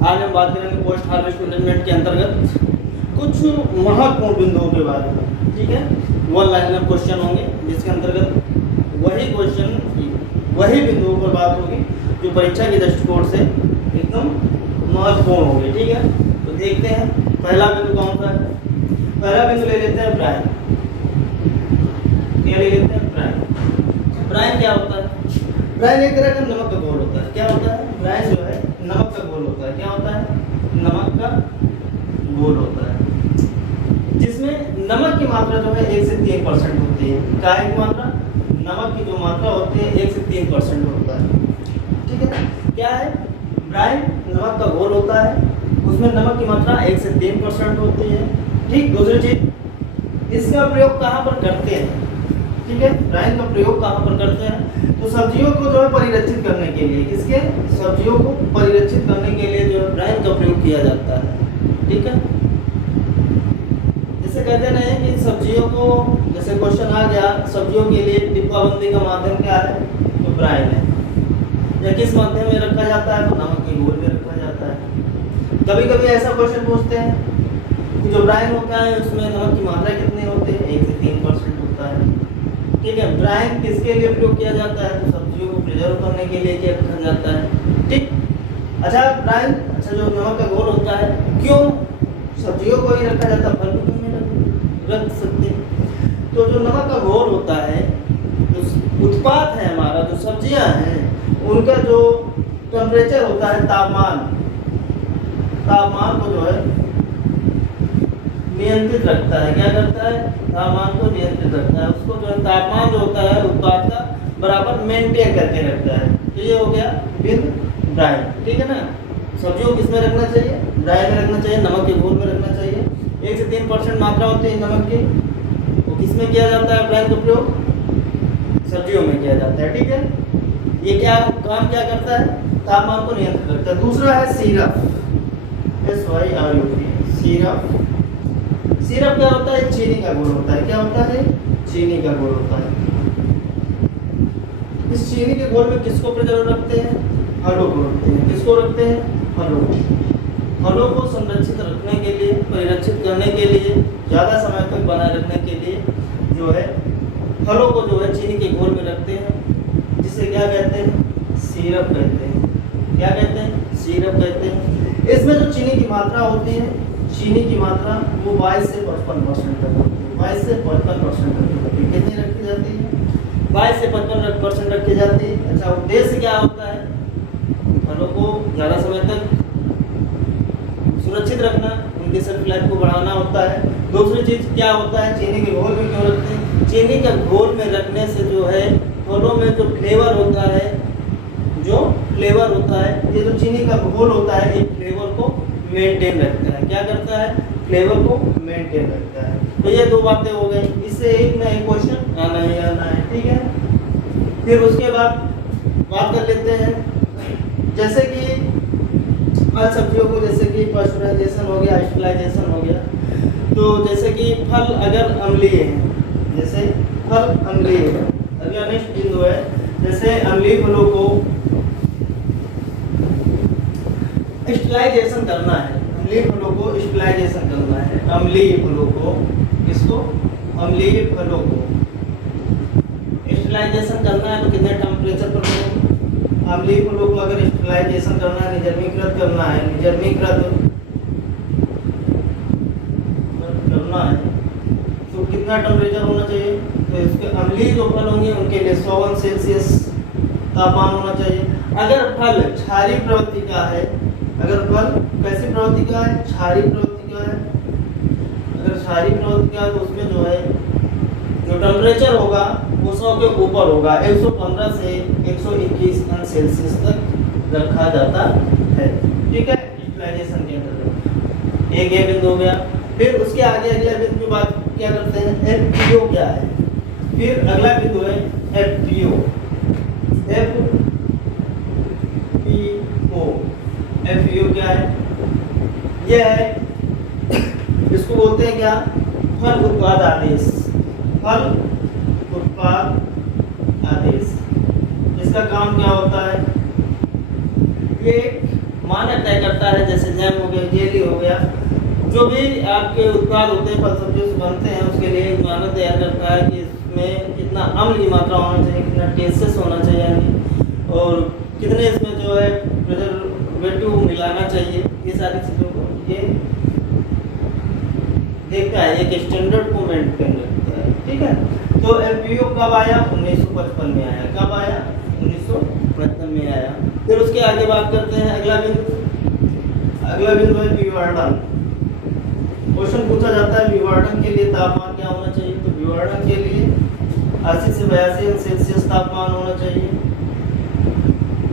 आज हम बात करेंगे पोस्ट हार्वेस्ट मैनेजमेंट के अंतर्गत कुछ महत्वपूर्ण बिंदुओं के बारे में। ठीक है, वन लाइनर क्वेश्चन होंगे जिसके अंतर्गत वही बिंदुओं पर बात होगी जो परीक्षा के दृष्टिकोण से एकदम महत्वपूर्ण होगी। ठीक है, तो देखते हैं पहला बिंदु कौन सा है। पहला बिंदु ले लेते हैं ब्राइन। क्या ले लेते हैं? ब्राइन। ब्राइन क्या होता है? ब्राइन एक तरह का नमक का घोल होता है। क्या होता है? ब्राइन जो है नमक का घोल होता है। क्या होता है? नमक का घोल होता है, जिसमें नमक की मात्रा जो है 1 से 3% होती है। क्या की मात्रा? नमक की जो मात्रा होती है 1 से 3% होता है। ठीक है, क्या है? ब्राइन नमक का घोल होता है, उसमें नमक की मात्रा 1 से 3% होती है। ठीक, दूसरी चीज, इसका प्रयोग कहाँ पर करते हैं? ठीक है, ब्राइन का प्रयोग कहाँ पर करते हैं? तो सब्जियों को जो है परिरक्षित करने के लिए, किसके? सब्जियों को परिरक्षित करने के लिए जो है ब्राइन का प्रयोग किया जाता है। ठीक है, जैसे कहते नहीं कि सब्जियों को, जैसे क्वेश्चन आ गया सब्जियों के लिए डिब्बाबंदी का माध्यम क्या है? तो ब्राइन है। या किस माध्यम में रखा जाता है? तो नमक के घोल में रखा जाता है। कभी कभी ऐसा क्वेश्चन पूछते हैं कि जो ब्राइन होता है उसमें नमक की मात्रा कितनी होती है? 1 से 3% होता है। ठीक है, ब्राइन किसके लिए प्रयोग किया जाता है? तो सब्जियों को प्रिजर्व करने के लिए क्या रखा जाता है। ठीक, अच्छा ब्राइन, अच्छा जो नमक का घोल होता है, क्यों सब्जियों को ही रखा जाता है, फल को क्यों नहीं रख सकते? तो जो नमक का घोल होता है, जो उत्पाद है हमारा, जो सब्जियां हैं, उनका जो टेम्परेचर होता है, तापमान को जो है नियंत्रित रखता है। क्या करता है? तापमान को नियंत्रित रखता है। उसको जो है तापमान जो होता है उत्पाद का बराबर मेंटेन करके रखता है। तो ये हो गया बिंदु ब्राइन। ठीक है ना, सब्जियों को किस में रखना चाहिए? ब्राइन में रखना चाहिए, नमक के घोल में रखना चाहिए। 1 से 3% मात्रा होती है नमक की, वो किस में किया जाता है? ब्राइन का प्रयोग सब्जियों में किया जाता है। ठीक है, ये क्या काम क्या करता है? तापमान को नियंत्रित रखता है। दूसरा है सिरप, SYRUP, सिरप। सिरप क्या होता है? चीनी का घोल होता है। क्या होता है? चीनी का घोल होता है। इस चीनी के घोल में किसको प्रिजर्व रखते हैं? फलों को रखते हैं। किसको रखते हैं? फलों को। फलों को संरक्षित रखने के लिए, परिरक्षित करने के लिए, ज़्यादा समय तक बनाए रखने के लिए जो है फलों को जो है चीनी के घोल में रखते हैं, जिसे क्या कहते हैं? सिरप कहते हैं। क्या कहते हैं? सिरप कहते हैं। इसमें जो चीनी की मात्रा होती है, चीनी की मात्रा वो 22 से 55% तक होती है। 22 से 55% तक होती है। कितनी रखी जाती है? 22 से 55% रखी जाती है। अच्छा, उद्देश्य क्या होता है? फलों को ज़्यादा समय तक सुरक्षित रखना, उनकी शेल्फ लाइफ को बढ़ाना होता है। दूसरी चीज़ क्या होता है? चीनी के घोल में क्यों रखते हैं? चीनी के घोल में रखने से जो है फलों में जो फ्लेवर होता है, ये जो चीनी का घोल होता है, ये फ्लेवर को मेंटेन रखता है। क्या करता है? फ्लेवर को मेंटेन रखता है। तो ये दो बातें हो गई, इससे एक ना एक क्वेश्चन आना ही आना है। ठीक है, फिर उसके बाद बात कर लेते हैं, जैसे कि फल सब्जियों को, जैसे कि पास्चुराइजेशन हो गया, स्टेरिलाइजेशन हो गया। तो जैसे कि फल अगर अम्लीय है, जैसे फल अम्लीय है, अगला नेक्स्ट बिंदु है, जैसे अम्लीय फलों को स्टेरिलाइजेशन करना है। अम्लीय फलों को स्टेरिलाइजेशन करना है। अम्लीय फलों को, किसको? अम्लीय फलों को स्टेरिलाइजेशन करना है तो कितने टेम्परेचर पर करेंगे? अम्लीय फलों को अगर स्टेरिलाइजेशन करना है, निर्जमीकृत करना है, तो कितना टेम्परेचर होना चाहिए? तो इसके अम्लीय जो फल होंगे उनके लिए 100 सेल्सियस तापमान होना चाहिए। अगर फल क्षारीय प्रवृत्ति का है, अगर फल कैसी प्रवृत्ति का है? क्षारीय प्रवृत्ति का है। अगर क्षारीय प्रवृत्ति का है तो उसमें जो है जो टेम्परेचर होगा वो 100 के ऊपर होगा, 115 से 121 अंश सेल्सियस तक रखा जाता है। ठीक है, स्टेरिलाइजेशन के अंतर्गत एक ये बिंदु हो गया। फिर उसके आगे अगला बिंदु की बात क्या करते हैं? FPO क्या है? फिर अगला बिंदु है FPO। FPO क्या है? यह है, इसको बोलते हैं क्या? फल उत्पाद आदेश। फल उत्पाद आदेश, इसका काम क्या होता है? ये मानक तय करता है, जैसे जैम हो गया, जेली हो गया, जो भी आपके उत्पाद होते हैं, फल सब्जियों से बनते हैं, उसके लिए एक मानक तैयार करता है कि इसमें कितना अम्ल की मात्रा होना चाहिए, कितना टेस्टेस होना चाहिए यानी, और कितने इसमें जो है प्रिजर्वेटिव मिलाना चाहिए, ये सारी चीज़ों को ये देखता है, एक स्टैंडर्ड को मेंटेन रखता है। ठीक है, तो एलपीओ कब आया? 1955 में आया। कब आया? 1955 में आया। फिर उसके आगे बात करते हैं, अगला बिंदु है विवर्धन। क्वेश्चन पूछा जाता है विवर्धन के लिए तापमान क्या होना चाहिए? तो विवर्धन के लिए 80 से 82 अंश सेल्सियस तापमान होना चाहिए।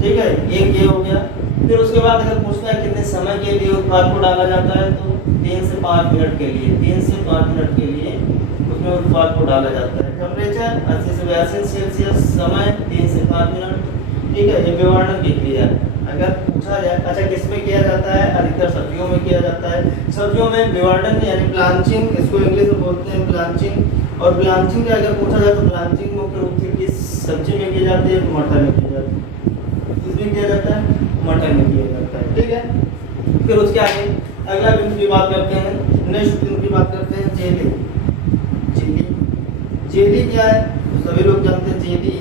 ठीक है, एक ये हो गया। फिर उसके बाद अगर पूछता है कितने समय के लिए उत्पाद को डाला जाता है, तो 3 से 5 मिनट के लिए, 3 से 5 मिनट के लिए उसमें उत्पाद को डाला जाता है। टेम्परेचर 80 से 82 सेल्सियस, समय 3 से 5 मिनट। ठीक है, ये विवर्धन की क्रिया है। अगर पूछा जाए, अच्छा किसमें किया जाता है? अधिकतर सब्जियों में किया जाता है। सब्जियों में विवर्धन यानी ब्लांचिंग, इसको इंग्लिश में बोलते हैं ब्लांचिंग। और ब्लांचिंग का अगर पूछा जाए तो ब्लांचिंग मुख्य रूप से किस सब्जी में की जाती है? तो मटर में की जाती है। किसमें किया जाता है? मटर में किया जाता है। ठीक है, फिर उसके आगे अगला बिंदु की बात करते हैं, नेक्स्ट बिंदु की बात करते हैं जेली। जेली क्या है? सभी लोग जानते हैं जेली।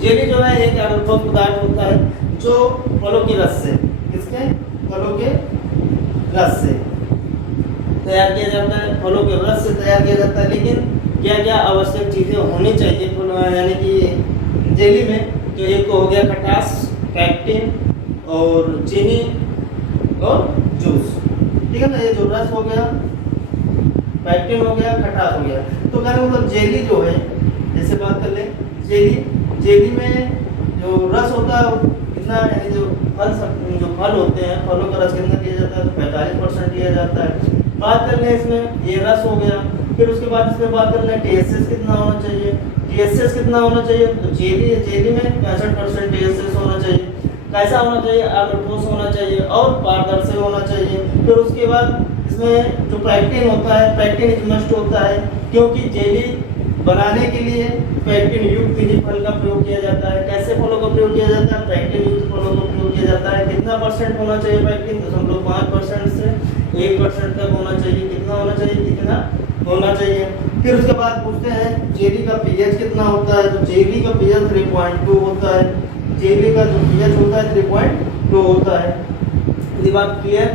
जेली जो है एक अद्रव्य पदार्थ होता है जो फलों के रस से, किसके? फलों के रस से तैयार किया जाता है। फलों के रस से तैयार किया जाता है, लेकिन क्या क्या आवश्यक चीज़ें होनी चाहिए यानी कि जेली में? तो एक तो हो गया खटास, पैक्टिन और चीनी और जूस। ठीक है ना, ये जो रस हो गया, पैक्टिन हो गया, खटास हो गया। तो कहने मतलब जेली जो है, जैसे बात कर ले जेली में जो रस होता है कितना, यानी जो फल होते हैं, फलों का रस कितना किया जाता है? तो 45% लिया जाता है। बात कर लें इसमें, ये रस हो गया। फिर उसके बाद इसमें बात कर लें टीएसएस कितना होना चाहिए? टीएसएस कितना होना चाहिए? तो जेली में 65% टीएसएस होना चाहिए। कैसा होना चाहिए? आर्द्रठोस होना चाहिए और पारदर्शी होना चाहिए। फिर उसके बाद इसमें जो पैक्टिन होता है, पैक्टिन एक मस्ट होता है, क्योंकि जेली बनाने के लिए पैक्टिन युक्त ही फल का प्रयोग किया जाता है। कैसे फलों का प्रयोग किया जाता है? पैक्टिन युक्त फलों का प्रयोग किया जाता है। कितना परसेंट होना चाहिए पैक्टिन? 0.5% से 1% तक होना चाहिए। कितना होना चाहिए? कितना होना चाहिए। फिर उसके बाद पूछते हैं जेली का पीएच कितना होता है? तो जेली का पीएच 3.2 होता है। जेली का जो पीएच होता है 3.2 होता है। ये बात क्लियर?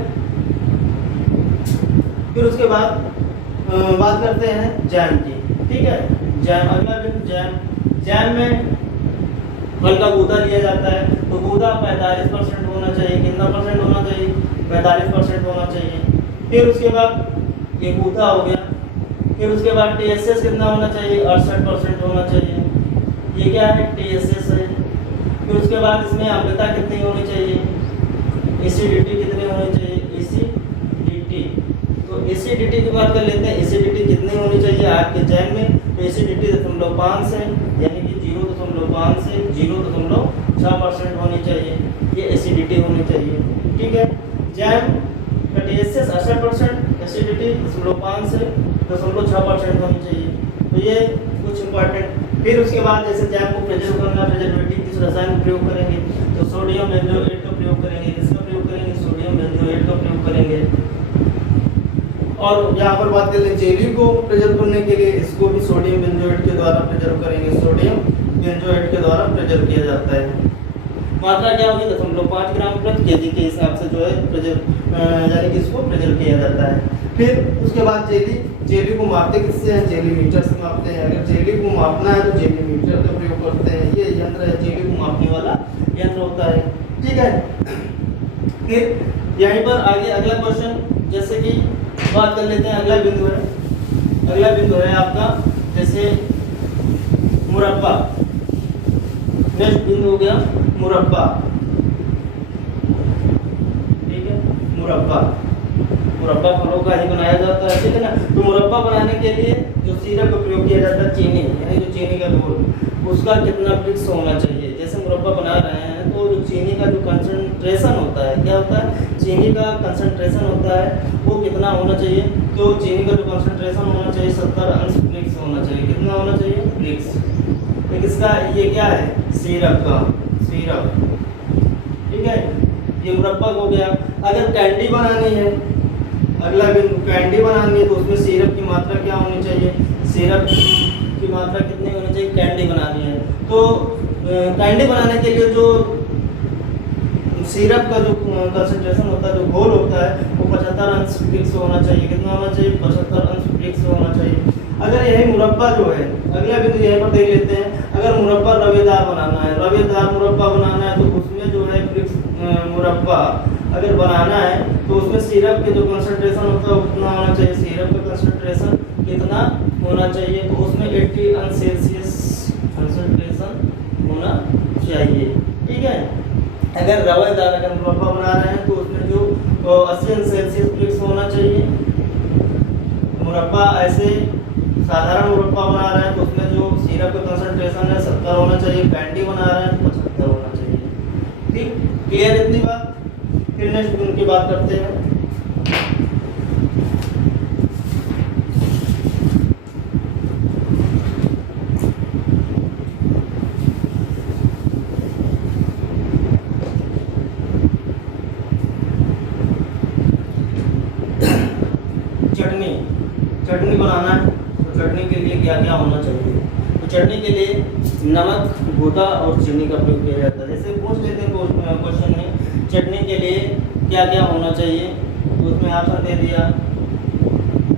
फिर उसके बाद बात करते हैं जैम की। ठीक है, जैम, अगला बिंदु जैम में फल का गूदा लिया जाता है। तो गूदा 45% होना चाहिए। कितना परसेंट होना चाहिए? 45% होना चाहिए। फिर उसके बाद ये गूदा हो गया। फिर उसके बाद टीएसएस कितना होना चाहिए? 68% होना चाहिए। ये क्या है? टीएसएस है। फिर उसके बाद इसमें अम्लता कितनी होनी चाहिए? एसिडिटी कितनी होनी चाहिए? एसिडिटी। तो एसिडिटी की बात कर लेते हैं। एसिडिटी कितनी होनी चाहिए आपके जैम में? तो एसिडिटी 0.5 से, यानी कि 0.5 से 0.6% होनी चाहिए। ये एसिडिटी होनी चाहिए। ठीक है, जैम का टीएसएस 68%, एसिडिटी 0.5 से 0.6% होनी चाहिए। तो ये कुछ इंपॉर्टेंट। फिर उसके बाद जैसे जैम को प्रिजर्व करना, प्रिजर्वेटिव किस रसायन का प्रयोग करेंगे? तो सोडियम बेंजोएट का प्रयोग करेंगे। किसका प्रयोग करेंगे? सोडियम बेंजोएट का प्रयोग करेंगे। और यहाँ पर बात कर लें जेली को प्रिजर्व करने के लिए, इसको भी सोडियम बेंजोएट के द्वारा प्रिजर्व करेंगे। सोडियम बेंजोएट के द्वारा प्रिजर्व किया जाता है। मात्रा क्या होगी? 0.5 ग्राम प्रति केजी के हिसाब से जो है यानी कि इसको प्रिजर्व किया जाता है। फिर उसके बाद जेली को मापते किससे हैं? जेली मीटर से मापते हैं। अगर जेली को मापना है तो जेली मीटर का प्रयोग करते हैं। ये यंत्र है, जेली को मापने वाला यंत्र होता है। ठीक है, फिर यहीं पर आगे अगला क्वेश्चन जैसे कि बात कर लेते हैं। अगला बिंदु है आपका जैसे मुरब्बा। नेक्स्ट बिंदु हो गया मुरब्बा। ठीक है, मुरब्बा फलों का ही बनाया जाता है। ठीक है ना। तो मुरब्बा बनाने के लिए जो सिरप का प्रयोग किया जाता है, चीनी, यानी जो चीनी का घोल, उसका कितना फिक्स होना चाहिए? जैसे मुरब्बा बना रहे हैं तो जो चीनी का जो कंसंट्रेशन होता है, क्या होता है? चीनी का कंसंट्रेशन होता है, वो कितना होना चाहिए? तो चीनी का जो कंसंट्रेशन होना चाहिए 70 अंश ब्रिक्स होना चाहिए। कितना होना चाहिए? ब्रिक्स। तो किसका? ये क्या है? सिरप का, सिरप। ठीक है, ये मुरब्बा हो गया। अगर कैंडी बनानी है, अगला बिंदु कैंडी बनानी है तो उसमें सिरप की मात्रा क्या होनी चाहिए, सिरप की मात्रा कितनी होनी चाहिए, कैंडी बनानी है तो कैंडी बनाने के लिए जो सिरप का जो कंसंट्रेशन होता है, जो घोल होता है, वो 75 अंश फिक्स होना चाहिए। कितना होना चाहिए, 75 अंश फिक्स होना चाहिए। अगर यही मुरब्बा जो है, अगला बिंदु यहाँ पर देख लेते हैं, अगर मुरब्बा रवेदार बनाना है, रवेदार मुरब्बा बनाना है तो उसमें जो है फिक्स मुरब्बा अगर बनाना है तो उसमें सिरप के जो कंसंट्रेशन होता है वो कितना होना चाहिए, सिरप का कंसंट्रेशन कितना होना चाहिए, तो उसमें 80 अंश सेल्सियस कंसंट्रेशन होना चाहिए। ठीक है। अगर रवेदार अगर मुरब्बा बना रहे हैं तो उसमें जो 80 अंश सेल्सियस फिक्स होना चाहिए। मुरब्बा ऐसे साधारण मुरब्बा बना रहे हैं तो उसमें जो सिरप का कंसंट्रेशन है 70 होना चाहिए। कैंडी बना रहे हैं तो 75 होना चाहिए। ठीक, क्लियर इतनी बात। फिर नेक्स्ट उनकी बात करते हैं। चटनी बनाना है तो चटनी के लिए क्या क्या होना चाहिए, तो चटनी के लिए नमक, गोदा और चीनी का प्रयोग किया जाता है। जैसे पूछ लेते हैं क्वेश्चन में चटनी के लिए क्या क्या होना चाहिए, तो उसमें ऑप्शन दे दिया।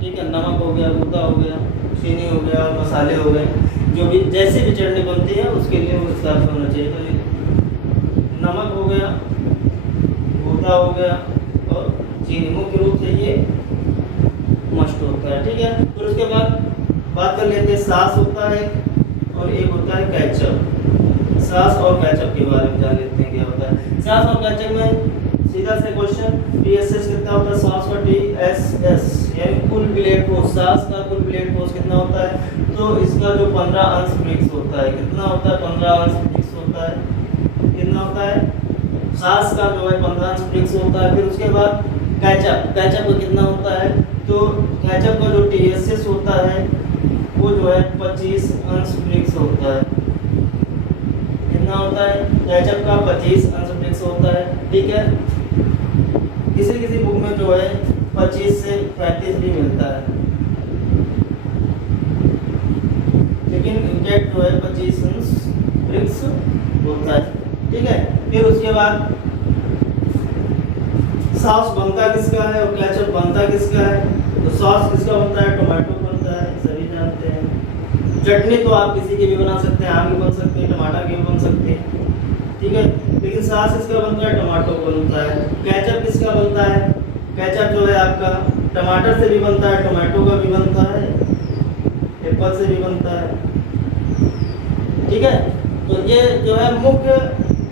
ठीक है, नमक हो गया, गोदा हो गया, चीनी हो गया और मसाले हो गए। जो भी जैसे भी चटनी बनती है उसके लिए उस हिसाब से होना चाहिए। तो नमक हो गया, गोदा हो गया और चीनी मुख्य रूप से ये मस्ट होता है। ठीक है। फिर उसके बाद बात कर लेते हैं सॉस होता है और एक होता है केचप। सॉस और केचप के बारे में जान लेते हैं क्या होता है। सॉस और केचप में सीधा से क्वेश्चन, TSS कितना होता है, सॉस का TSS यानी कुल ब्लेड फोर्स, सॉस का कुल ब्लेड फोर्स कितना होता है, तो इसका जो 15 अंश फिक्स होता है। कितना होता है, 15 अंश फिक्स होता है। कितना होता है, सॉस का जो है 15 अंश फिक्स होता है। फिर उसके बाद केचप का कितना होता है, तो केचप का जो TSS होता है वो जो है 25 अंश फिक्स होता है। कितना होता है, केचप का 25 अंश फिक्स होता है। ठीक है। किसी किसी बुक में जो है 25 से 35 भी मिलता है, लेकिन एग्जैक्ट जो है 25 अंश फिक्स होता है। ठीक है। फिर उसके बाद सॉस बनता किसका है और केचप बनता किसका है, तो सॉस किसका बनता है, टोमेटो बनता है, सभी जानते हैं। चटनी तो आप किसी की भी बना सकते हैं, आम की बन सकती है, टमाटर की भी बन सकती है। ठीक है। लेकिन सॉस किसका बनता है, टमाटो बनता है। केचप किसका बनता है, केचप जो है आपका टमाटर से भी बनता है, टोमेटो का भी बनता है, एप्पल से भी बनता है। ठीक है। तो ये जो है मुख्य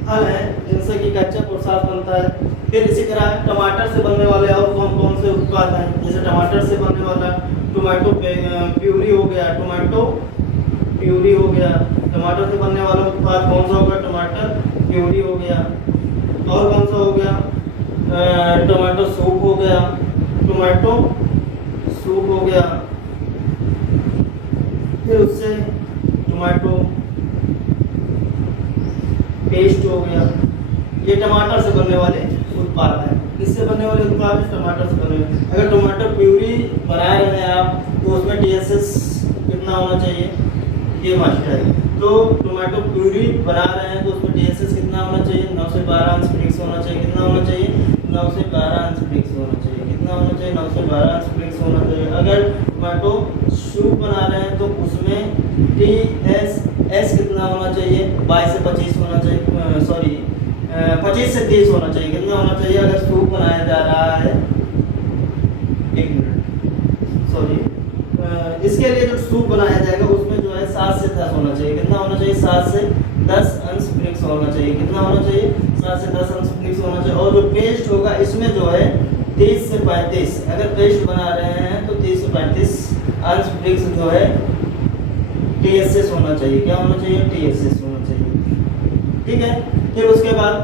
फल है जिनसे कि केचप और सॉस बनता है। फिर इसी तरह टमाटर से बनने वाले और कौन कौन से उत्पाद हैं, जैसे टमाटर से बनने वाला टोमेटो प्यूरी हो गया, टोमेटो प्यूरी हो गया। टमाटर से बनने वाला उत्पाद कौन सा होगा, टमाटर प्यूरी हो गया। और कौन सा हो गया, टोमेटो सूप हो गया, टोमेटो सूप हो गया। फिर उससे टोमेटो पेस्ट हो गया। ये टमाटर से बनने वाले उत्पाद है। किससे बनने वाले उत्पाद है, टमाटर से बने हुए। अगर टमाटर प्यूरी बना रहे हैं आप तो उसमें TSS कितना होना चाहिए, ये मस्ट है। तो टोमेटो प्यूरी बना रहे हैं तो उसमें TSS कितना होना चाहिए, 9 से 12 अंश फिक्स होना चाहिए। कितना होना चाहिए, 9 से 12 अंश फिक्स होना चाहिए। कितना होना चाहिए, 9 से 12 अंश फिक्स होना चाहिए। अगर टोमेटो सूप बना रहे हैं तो उसमें TSS कितना होना चाहिए, 22 से 25 होना चाहिए, सॉरी 25 से 30 होना चाहिए। कितना होना चाहिए, अगर सूप बनाया जा रहा है, एक मिनट सॉरी, इसके लिए जो सूप बनाया जाएगा उसमें जो है 7 से 10 होना चाहिए। कितना होना चाहिए, 7 से 10 अंश फिक्स होना चाहिए। कितना होना चाहिए, 7 से 10 अंश फिक्स होना चाहिए। और जो पेस्ट होगा इसमें जो है 30 से 35, अगर पेस्ट बना रहे हैं तो 30 से 35 अंश फिक्स जो है TSS होना चाहिए। क्या होना चाहिए, TSS होना चाहिए। ठीक है। फिर उसके बाद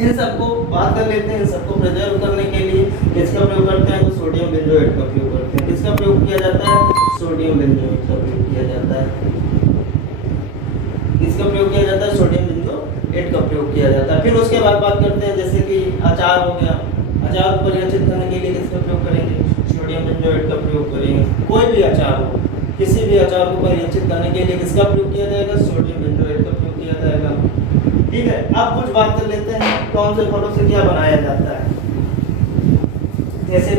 इन सबको बात कर लेते हैं। इन सबको प्रिजर्व करने के लिए किसका प्रयोग करते हैं, तो सोडियम बेंजोएट का प्रयोग करते हैं। किसका प्रयोग किया जाता है, सोडियम बेंजोएट का प्रयोग किया जाता है। किसका प्रयोग किया जाता है, सोडियम एट का प्रयोग किया जाता है। फिर उसके बाद बात करते हैं जैसे कि अचार हो गया, अचार को परिरक्षित करने के लिए किसका प्रयोग करेंगे? सोडियम बेंजोएट का प्रयोग करेंगे। कोई भी अचार हो, किसी भी अचार को परिरक्षित करने के लिए किसका प्रयोग किया जाएगा? सोडियम बेंजोएट का प्रयोग किया जाएगा। ठीक है, अब कुछ बात कर लेते हैं कौन से फलों से क्या बनाया जाता है। जैसे